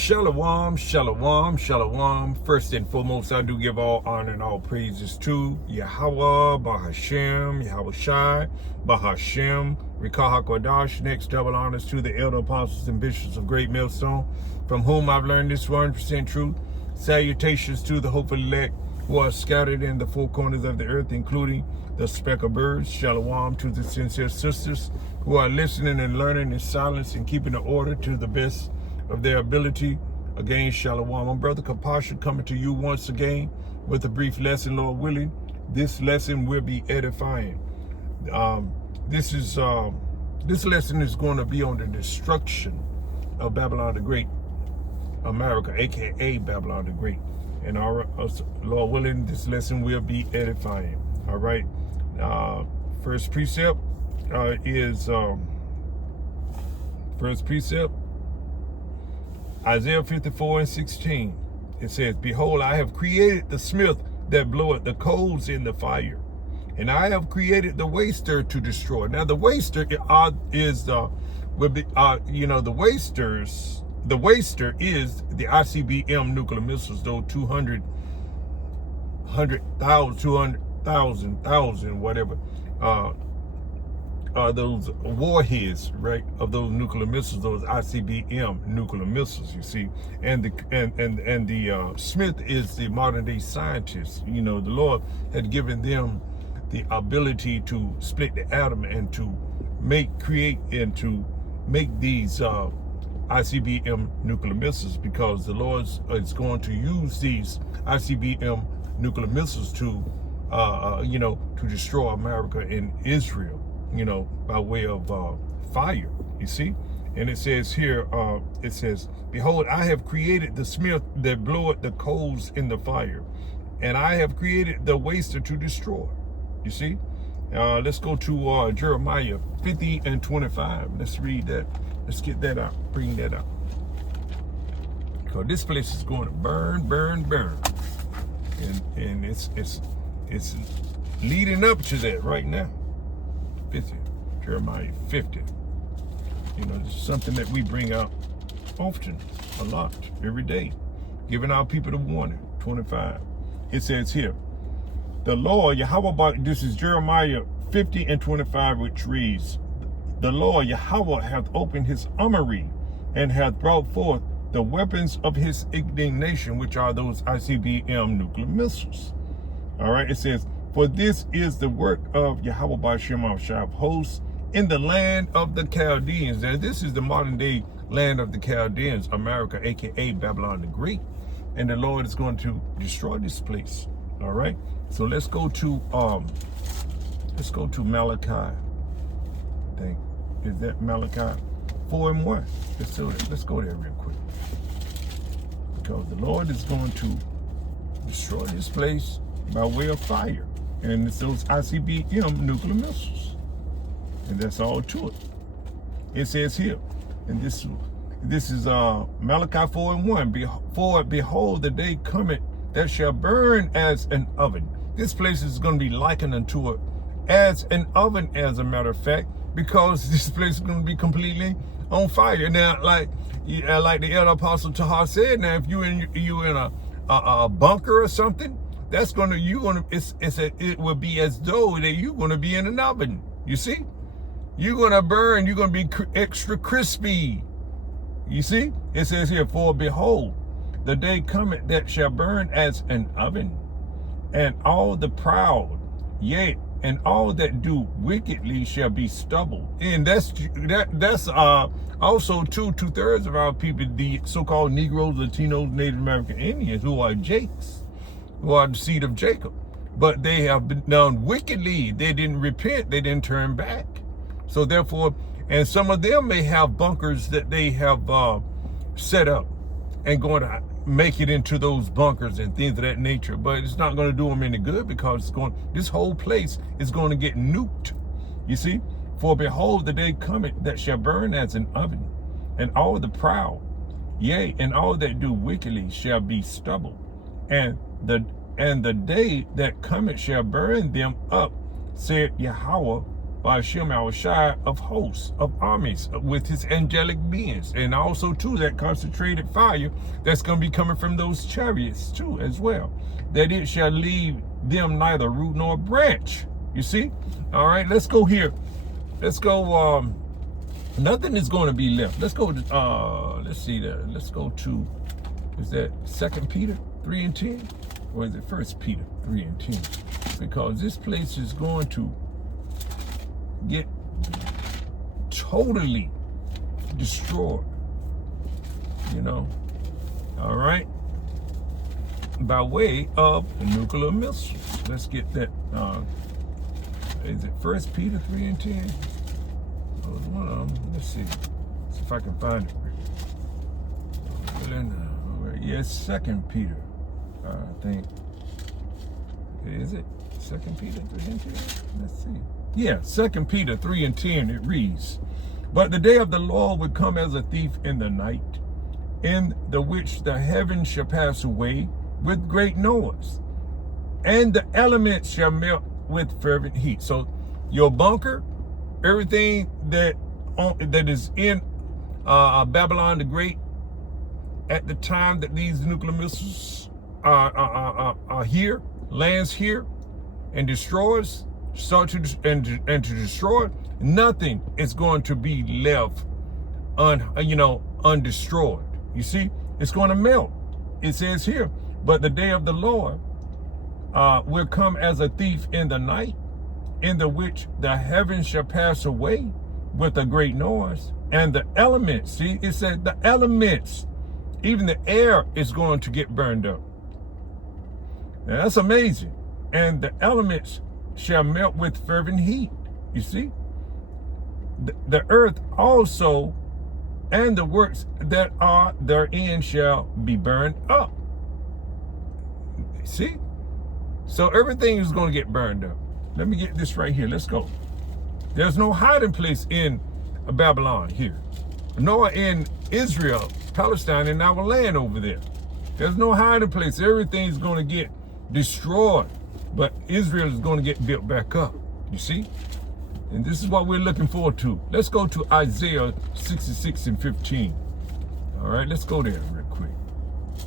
Shalom, shalom, shalom. First and foremost, I do give all honor and all praises to Yahweh, Bahashem, Yahweh Shai, Bahashem, Rikah HaKodash. Next, double honors to the elder apostles and bishops of Great Millstone, from whom I've learned this 100% truth. Salutations to the hopeful elect who are scattered in the four corners of the earth, including the speck of birds. Shalom to the sincere sisters who are listening and learning in silence and keeping the order to the best of their ability. Again, shalom. I'm Brother Kapasha coming to you once again with a brief lesson, Lord willing. This lesson will be edifying. This lesson is going to be on the destruction of Babylon the Great, America, aka Babylon the Great. And Lord willing, this lesson will be edifying. All right. First precept is Isaiah 54:16. It says, "Behold, I have created the smith that bloweth the coals in the fire, and I have created the waster to destroy." Now, the waster the waster is the ICBM nuclear missiles, those 200,000, whatever. Those warheads, right, of those nuclear missiles, those ICBM nuclear missiles, you see, and the Smith is the modern day scientist. You know, the Lord had given them the ability to split the atom and to create these ICBM nuclear missiles, because the Lord is going to use these ICBM nuclear missiles to destroy America and Israel, by way of fire, you see. And it says here, "Behold, I have created the smith that bloweth the coals in the fire, and I have created the waster to destroy." You see? Let's go to Jeremiah 50:25. Let's read that. Let's get that out. Bring that out. Because this place is going to burn. And it's leading up to that right now. 50, Jeremiah 50. It's something that we bring out often, a lot, every day, giving our people the warning. 25. It says here, "The Lord Yahweh," this is Jeremiah 50:25, which reads, "The Lord Yahweh hath opened his armory and hath brought forth the weapons of his indignation," which are those ICBM nuclear missiles. All right, it says, "For this is the work of Yahweh Ba'ashem of hosts in the land of the Chaldeans." And this is the modern day land of the Chaldeans, America, aka Babylon the Great. And the Lord is going to destroy this place. All right. So let's go to Malachi. I think, is that Malachi 4:1? Let's go there real quick. Because the Lord is going to destroy this place by way of fire. And it's those ICBM nuclear missiles. And that's all to it. It says here, and this is Malachi 4:1. "Behold, the day cometh that shall burn as an oven." This place is going to be likened unto it as an oven, as a matter of fact, because this place is going to be completely on fire. Now, like the elder apostle Tahar said, now if you in a bunker or something, it will be as though that you're going to be in an oven. You see, you're going to burn. You're going to be extra crispy. You see, it says here, "For behold, the day cometh that shall burn as an oven, and all the proud, yea, and all that do wickedly shall be stubble." And that's also 2/3 of our people, the so-called Negroes, Latinos, Native American Indians, who are Jakes, who are the seed of Jacob. But they have been done wickedly. They didn't repent. They didn't turn back. So therefore, and some of them may have bunkers that they have set up and going to make it into those bunkers and things of that nature. But it's not going to do them any good, because this whole place is going to get nuked. You see? "For behold, the day cometh that shall burn as an oven, and all the proud, yea, and all that do wickedly shall be stubble. And the day that cometh shall burn them up, said Yahweh by Hashem our Shai of hosts, of armies, with his angelic beings. And also, too, that concentrated fire that's going to be coming from those chariots, too, as well. That it shall leave them neither root nor branch. You see? All right, let's go here. Let's go. Nothing is going to be left. Let's go to, let's see there. Let's go to, is that 2 Peter 3 and 10? Or is it 1 Peter 3 and 10? Because this place is going to get totally destroyed, you know, all right, by way of nuclear missiles. Let's get that. Is it 1 Peter 3 and 10? One of them. Let's see if I can find it. Yes, 2 Peter, I think. Is it 2 Peter 3 and 10? Let's see. Yeah, 2 Peter 3 and 10, it reads, "But the day of the Lord will come as a thief in the night, in the which the heavens shall pass away with great noise, and the elements shall melt with fervent heat." So your bunker, everything that is in Babylon the Great at the time that these nuclear missiles are here, lands here, and destroys, start to and to destroy, nothing is going to be left undestroyed. You see, it's going to melt. It says here, "But the day of the Lord will come as a thief in the night, in the which the heavens shall pass away with a great noise, and the elements," see, it said the elements, even the air is going to get burned up. Now that's amazing. "And the elements shall melt with fervent heat." You see? The earth also and the works that are therein shall be burned up. See? So everything is going to get burned up. Let me get this right here. Let's go. There's no hiding place in Babylon here, nor in Israel, Palestine, in our land over there. There's no hiding place. Everything's going to get destroyed, but Israel is going to get built back up. You see? And this is what we're looking forward to. Let's go to Isaiah 66 and 15. All right, let's go there real quick.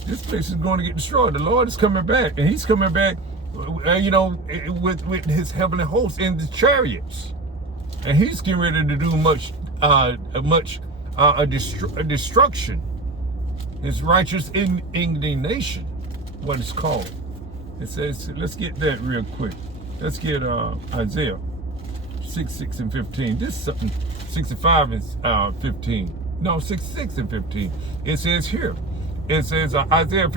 This place is going to get destroyed. The Lord is coming back, and he's coming back, with his heavenly hosts in the chariots. And he's getting ready to do much destruction. His righteous indignation, what it's called. It says, let's get that real quick. Let's get Isaiah 6 and 15. This is something, 65 and 15. No, 66 and 15. It says here, it says Isaiah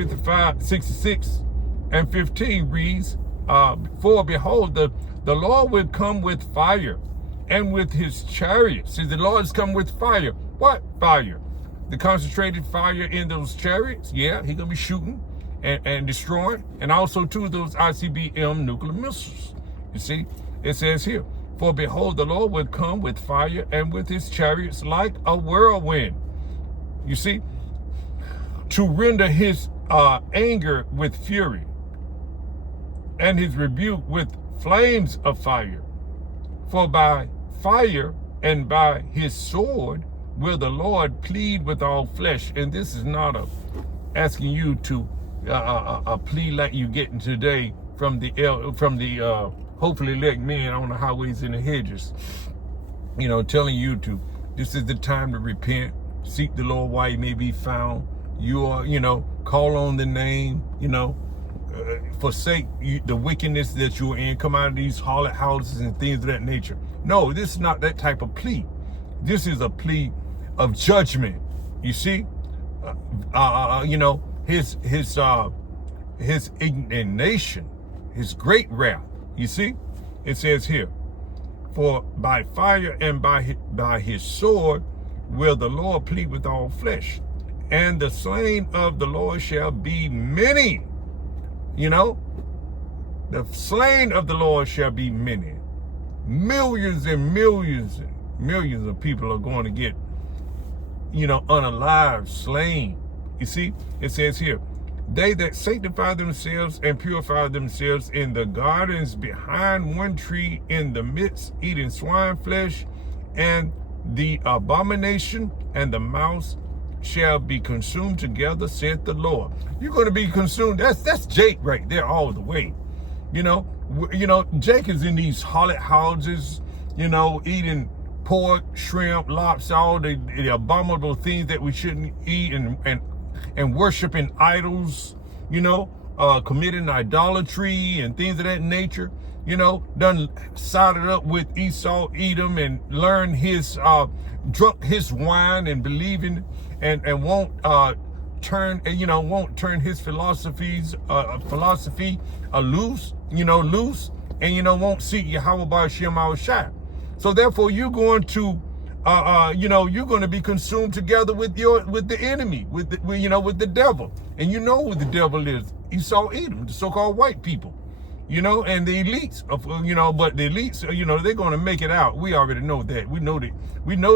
66 and 15 reads, "For behold, the Lord will come with fire, and with his chariots." See, the Lord is coming with fire. What fire? The concentrated fire in those chariots? Yeah, he's going to be shooting and destroying. And also, too, those ICBM nuclear missiles. You see, it says here, "For behold, the Lord will come with fire, and with his chariots like a whirlwind." You see, to render his anger with fury, and his rebuke with flames of fire. For by fire and by his sword will the Lord plead with all flesh. And this is not asking you to a plea like you getting today from the hopefully elect men on the highways and the hedges, telling you to, this is the time to repent, seek the Lord while he may be found. You are, call on the name, forsake the wickedness that you're in, come out of these harlot houses and things of that nature. No, this is not that type of plea. This is a plea of judgment. You see, his indignation, his great wrath. You see, it says here, "For by fire and by his sword will the Lord plead with all flesh, and the slain of the Lord shall be many." The slain of the Lord shall be many. Millions and millions and millions of people are going to get, unalive, slain. You see, it says here, They that sanctify themselves and purify themselves in the gardens behind one tree in the midst, eating swine flesh, and the abomination and the mouse shall be consumed together, saith the Lord. You're going to be consumed. That's Jake right there all the way. You know, Jake is in these harlot houses, eating pork, shrimp, lobster, all the abominable things that we shouldn't eat, and worshiping idols, committing idolatry and things of that nature. Done sided up with Esau, Edom, and learned drunk his wine and believing, and won't turn his philosophy loose, and won't seek Yahweh Ba'ashem Shai. So therefore, you're going to you're going to be consumed together with the enemy, with the devil. And you know what the devil is. Esau, Edom, the so-called white people, and the elites but the elites, they're going to make it out. We already know that. We know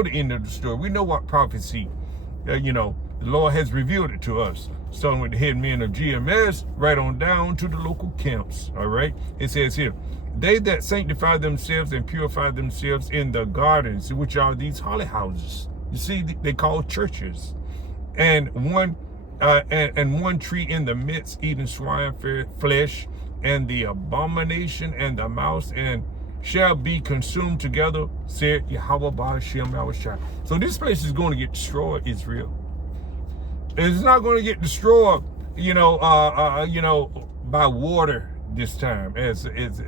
the end of the story. We know what prophecy, the Lord has revealed it to us. Starting with the head men of GMS, right on down to the local camps. All right. It says here, they that sanctify themselves and purify themselves in the gardens, which are these holy houses. You see, they call churches, and one tree in the midst, eating swine flesh, and the abomination and the mouse, and shall be consumed together, said Yahweh Ba'ashem Yahushua. So this place is going to get destroyed, Israel. It's not going to get destroyed, by water this time, as saying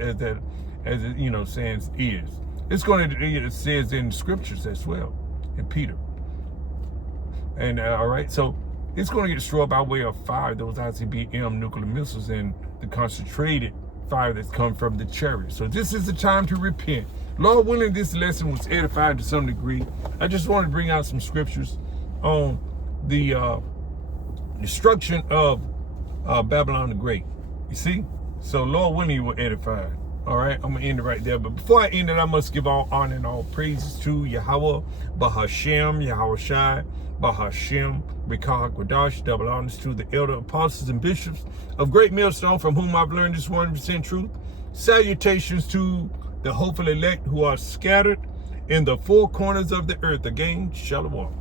is. It's going to, it says in scriptures as well, in Peter. And all right, so it's going to get destroyed by way of fire, those ICBM nuclear missiles, and the concentrated fire that's come from the chariots. So this is the time to repent. Lord willing, this lesson was edifying to some degree. I just wanted to bring out some scriptures on the destruction of Babylon the Great. You see? So Lord willing, you were edified. All right, I'm going to end it right there. But before I end it, I must give all honor and all praises to Yahweh, Ba'ashem, Yahushai, Ba'ashem, Rikah, Quadash, double honors to the elder apostles and bishops of Great Millstone, from whom I've learned this 100% truth. Salutations to the hopeful elect who are scattered in the four corners of the earth. Again, Shalom.